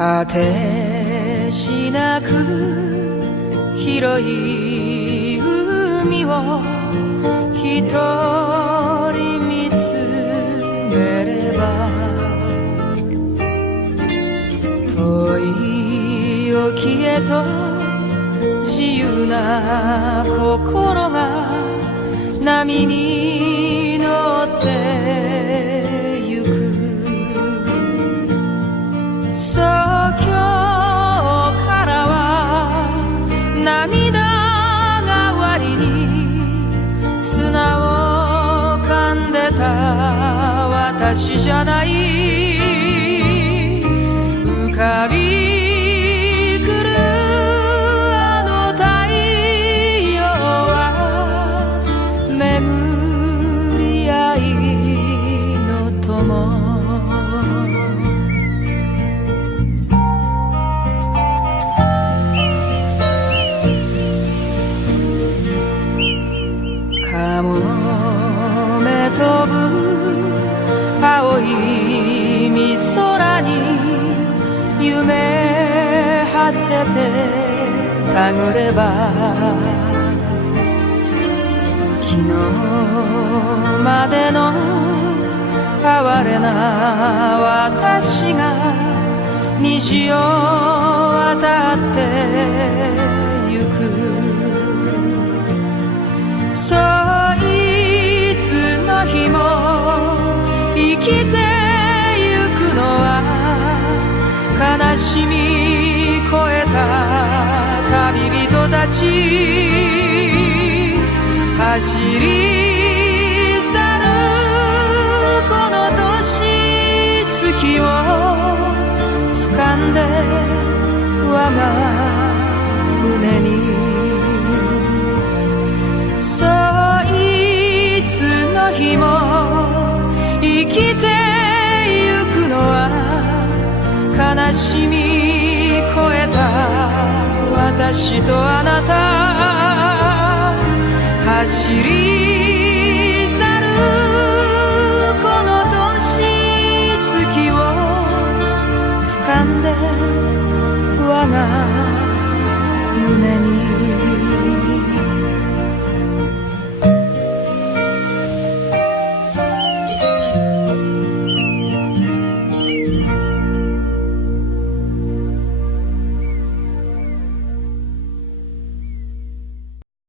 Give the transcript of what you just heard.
果てしなく広い海を一人見つめれば遠い沖へと自由な心が波に乗ってゆく。そう今日からは涙がわりに砂を噛んでた私じゃない。浮かび来るあの太陽は巡り合いの友。かもめ飛ぶ青い海空に夢馳せてたぐれば昨日までの哀れな私が虹を渡ってゆく。そういつの日も生きてゆくのは悲しみ越えた旅人たち。走り去るこの年月を掴んで我が胸に。そういつの日も生きてゆくのは悲しみ越えた私とあなた。走り